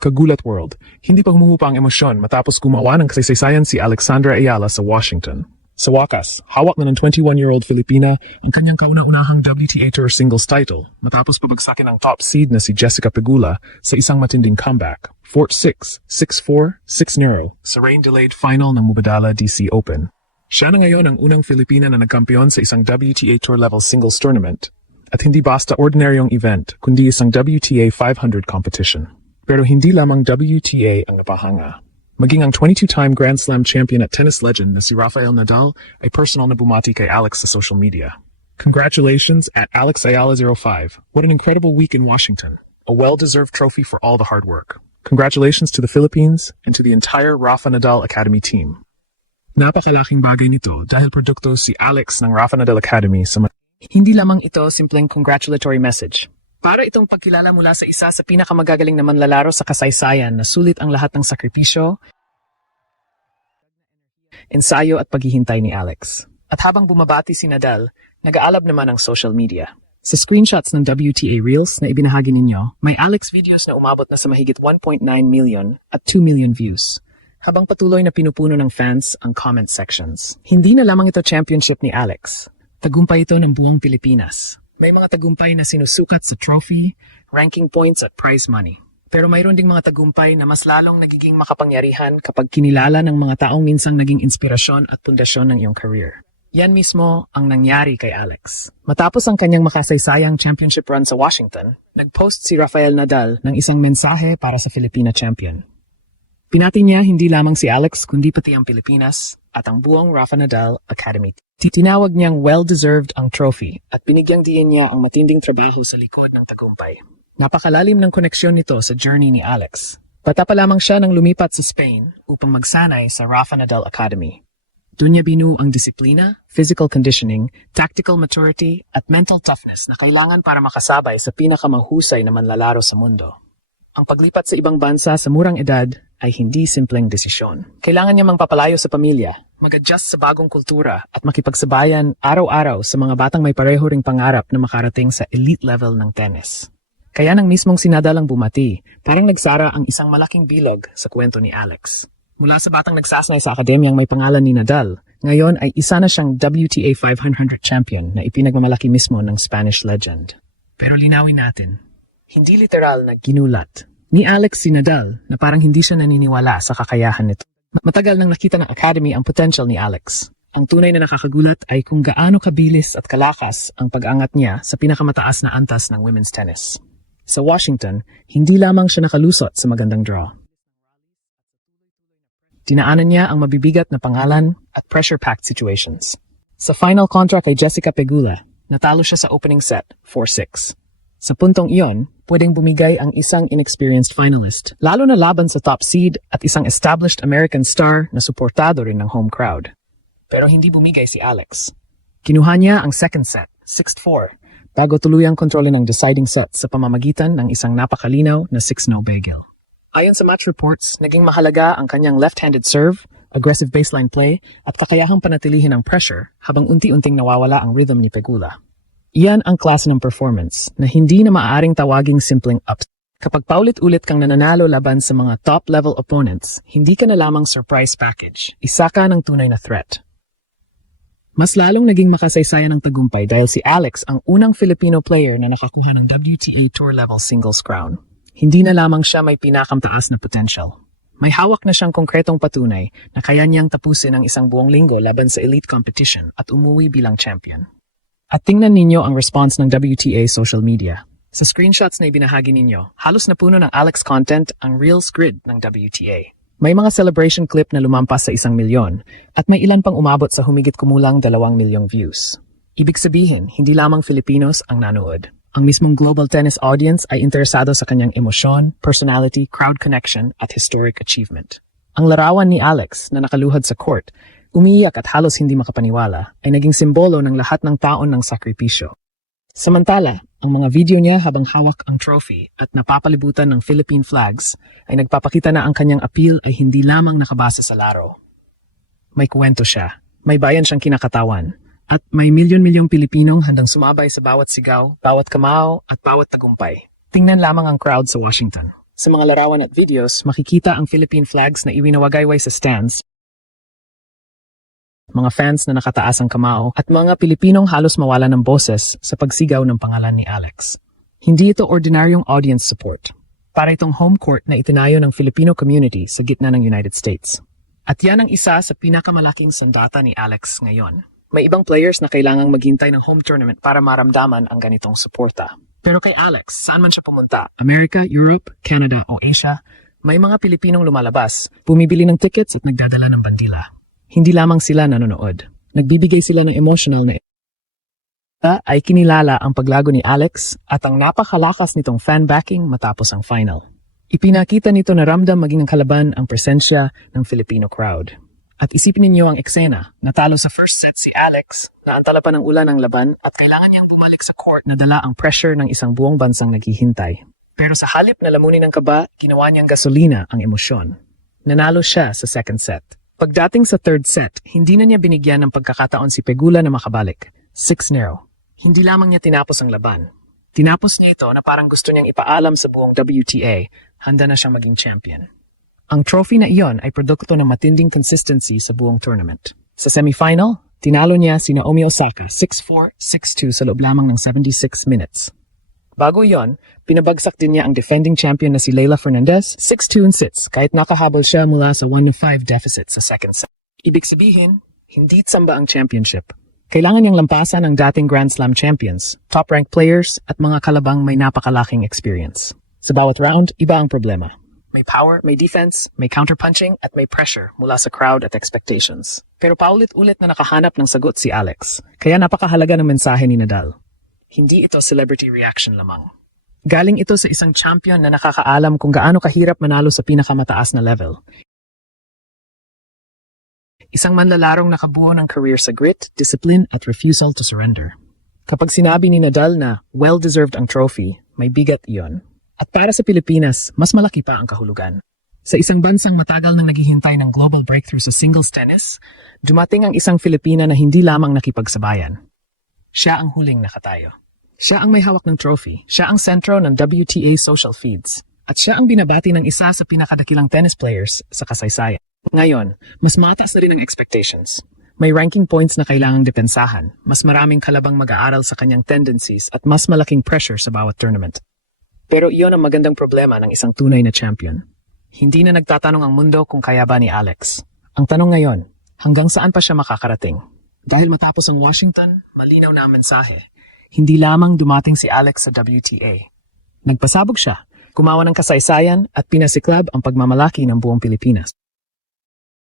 Kagulat World. Hindi pa humuhupa ang emosyon matapos gumawa ng kasaysayan si Alexandra Ayala sa Washington. Sa wakas, hawak na ng 21-year-old Filipina ang kanyang kauna-unahang WTA Tour singles title matapos pabagsakin ang top seed na si Jessica Pegula sa isang matinding comeback, 4-6, 6-4, 6-0 sa rain-delayed final ng Mubadala DC Open. Siya na ngayon ang unang Filipina na nagkampiyon sa isang WTA Tour level singles tournament. At hindi basta ordinaryong event, kundi isang WTA 500 competition. Pero hindi lamang WTA ang napahanga. Maging ang 22-time Grand Slam champion at tennis legend na si Rafael Nadal ay personal na bumati kay Alex sa social media. Congratulations at AlexAyala05. What an incredible week in Washington. A well-deserved trophy for all the hard work. Congratulations to the Philippines and to the entire Rafa Nadal Academy team. Napakalaking bagay nito dahil produkto si Alex ng Rafa Nadal Academy sa Hindi lamang ito simpleng congratulatory message. Para itong pagkilala mula sa isa sa pinakamagagaling na manlalaro sa kasaysayan na sulit ang lahat ng sakripisyo, ensayo at paghihintay ni Alex. At habang bumabati si Nadal, nag-aalab naman ang social media. Sa screenshots ng WTA Reels na ibinahagi ninyo, may Alex videos na umabot na sa mahigit 1.9 million at 2 million views. Habang patuloy na pinupuno ng fans ang comment sections. Hindi na lamang ito championship ni Alex. Tagumpay ito ng buong Pilipinas. May mga tagumpay na sinusukat sa trophy, ranking points at prize money. Pero mayroon ding mga tagumpay na mas lalong nagiging makapangyarihan kapag kinilala ng mga taong minsang naging inspirasyon at pundasyon ng iyong career. Yan mismo ang nangyari kay Alex. Matapos ang kanyang makasaysayang championship run sa Washington, nag-post si Rafael Nadal ng isang mensahe para sa Filipina champion. Pinati niya hindi lamang si Alex kundi pati ang Pilipinas at ang buong Rafa Nadal Academy. Tinawag niyang well-deserved ang trophy at binigyang diin niya ang matinding trabaho sa likod ng tagumpay. Napakalalim ng koneksyon nito sa journey ni Alex. Bata pa lamang siya nang lumipat sa Spain upang magsanay sa Rafa Nadal Academy. Doon niya binuo ang disiplina, physical conditioning, tactical maturity at mental toughness na kailangan para makasabay sa pinakamahusay na manlalaro sa mundo. Ang paglipat sa ibang bansa sa murang edad ay hindi simpleng desisyon. Kailangan niya magpapalayo sa pamilya, mag-adjust sa bagong kultura at makipagsabayan araw-araw sa mga batang may pareho ring pangarap na makarating sa elite level ng tennis. Kaya nang mismong si Nadal ang bumati, parang nagsara ang isang malaking bilog sa kwento ni Alex. Mula sa batang nagsasanay sa akademiyang may pangalan ni Nadal, ngayon ay isa na siyang WTA 500 champion na ipinagmamalaki mismo ng Spanish legend. Pero linawin natin, hindi literal na ginulat ni Alex si Nadal na parang hindi siya naniniwala sa kakayahan nito. Matagal nang nakita ng Academy ang potential ni Alex. Ang tunay na nakakagulat ay kung gaano kabilis at kalakas ang pag-angat niya sa pinakamataas na antas ng women's tennis. Sa Washington, hindi lamang siya nakalusot sa magandang draw. Dinaanan niya ang mabibigat na pangalan at pressure-packed situations. Sa final contra kay Jessica Pegula, natalo siya sa opening set, 4-6. Sa puntong iyon, pwedeng bumigay ang isang inexperienced finalist, lalo na laban sa top seed at isang established American star na suportado rin ng home crowd. Pero hindi bumigay si Alex. Kinuha niya ang second set, 6-4, bago tuluyang kontrole ng deciding set sa pamamagitan ng isang napakalinaw na 6-0 bagel. Ayon sa match reports, naging mahalaga ang kanyang left-handed serve, aggressive baseline play, at kakayahang panatilihin ang pressure habang unti-unting nawawala ang rhythm ni Pegula. Iyan ang klase ng performance na hindi na maaaring tawaging simpleng ups. Kapag paulit-ulit kang nananalo laban sa mga top-level opponents, hindi ka na lamang surprise package. Isa ka ng tunay na threat. Mas lalong naging makasaysayan ng tagumpay dahil si Alex ang unang Filipino player na nakakuha ng WTA Tour level singles crown. Hindi na lamang siya may pinakamataas na potential. May hawak na siyang konkretong patunay na kaya niyang tapusin ang isang buong linggo laban sa elite competition at umuwi bilang champion. At tingnan ninyo ang response ng WTA social media. Sa screenshots na ibinahagi ninyo, halos napuno ng Alex content ang Reels grid ng WTA. May mga celebration clip na lumampas sa 1 milyon at may ilan pang umabot sa humigit kumulang 2 milyong views. Ibig sabihin, hindi lamang Filipinos ang nanood. Ang mismong global tennis audience ay interesado sa kanyang emosyon, personality, crowd connection at historic achievement. Ang larawan ni Alex na nakaluhad sa court, umiiyak at halos hindi makapaniwala, ay naging simbolo ng lahat ng taon ng sakripisyo. Samantala, ang mga video niya habang hawak ang trophy at napapalibutan ng Philippine flags ay nagpapakita na ang kanyang appeal ay hindi lamang nakabase sa laro. May kwento siya, may bayan siyang kinakatawan, at may milyon-milyong Pilipinong handang sumabay sa bawat sigaw, bawat kamao at bawat tagumpay. Tingnan lamang ang crowd sa Washington. Sa mga larawan at videos, makikita ang Philippine flags na iwinawagayway sa stands, mga fans na nakataas ang kamao, at mga Pilipinong halos mawala ng boses sa pagsigaw ng pangalan ni Alex. Hindi ito ordinaryong audience support. Para itong home court na itinayo ng Filipino community sa gitna ng United States. At yan ang isa sa pinakamalaking sandata ni Alex ngayon. May ibang players na kailangang maghintay ng home tournament para maramdaman ang ganitong suporta. Pero kay Alex, saan man siya pumunta, America, Europe, Canada o Asia, may mga Pilipinong lumalabas, bumibili ng tickets at nagdadala ng bandila. Hindi lamang sila nanonood. Nagbibigay sila ng emotional na ay kinilala ang paglago ni Alex at ang napakalakas nitong fan backing matapos ang final. Ipinakita nito na ramdam maging ang kalaban ang presensya ng Filipino crowd. At isipin ninyo ang eksena, natalo sa first set si Alex, naantala pa ng ulan ang laban at kailangan niyang bumalik sa court na dala ang pressure ng isang buong bansang naghihintay. Pero sa halip na lamunin ng kaba, ginawa niyang gasolina ang emosyon. Nanalo siya sa second set. Pagdating sa third set, hindi na niya binigyan ng pagkakataon si Pegula na makabalik. 6-0. Hindi lamang niya tinapos ang laban. Tinapos niya ito na parang gusto niyang ipaalam sa buong WTA, handa na siyang maging champion. Ang trophy na iyon ay produkto ng matinding consistency sa buong tournament. Sa semifinal, tinalo niya si Naomi Osaka 6-4, 6-2 sa loob lamang ng 76 minutes. Bago iyon, pinabagsak din niya ang defending champion na si Leylah Fernandez 6-2 in sets kahit nakahabol siya mula sa 1-5 deficit sa second set. Ibig sabihin, hindi tsamba ang championship. Kailangan niyang lampasan ang dating Grand Slam champions, top-ranked players at mga kalabang may napakalaking experience. Sa bawat round, iba ang problema. May power, may defense, may counterpunching at may pressure mula sa crowd at expectations. Pero paulit-ulit na nakahanap ng sagot si Alex, kaya napakahalaga ng mensahe ni Nadal. Hindi ito celebrity reaction lamang. Galing ito sa isang champion na nakakaalam kung gaano kahirap manalo sa pinakamataas na level. Isang manlalarong nakabuo ng career sa grit, discipline at refusal to surrender. Kapag sinabi ni Nadal na well-deserved ang trophy, may bigat iyon. At para sa Pilipinas, mas malaki pa ang kahulugan. Sa isang bansang matagal nang naghihintay ng global breakthrough sa singles tennis, dumating ang isang Filipina na hindi lamang nakipagsabayan. Siya ang huling nakatayo. Siya ang may hawak ng trophy. Siya ang sentro ng WTA social feeds. At siya ang binabati ng isa sa pinakadakilang tennis players sa kasaysayan. Ngayon, mas mataas na rin ang expectations. May ranking points na kailangang depensahan, mas maraming kalabang mag-aaral sa kanyang tendencies at mas malaking pressure sa bawat tournament. Pero iyon ang magandang problema ng isang tunay na champion. Hindi na nagtatanong ang mundo kung kaya ba ni Alex. Ang tanong ngayon, hanggang saan pa siya makakarating? Dahil matapos ang Washington, malinaw na ang mensahe. Hindi lamang dumating si Alex sa WTA. Nagpasabog siya, gumawa ng kasaysayan at pinasiklab ang pagmamalaki ng buong Pilipinas.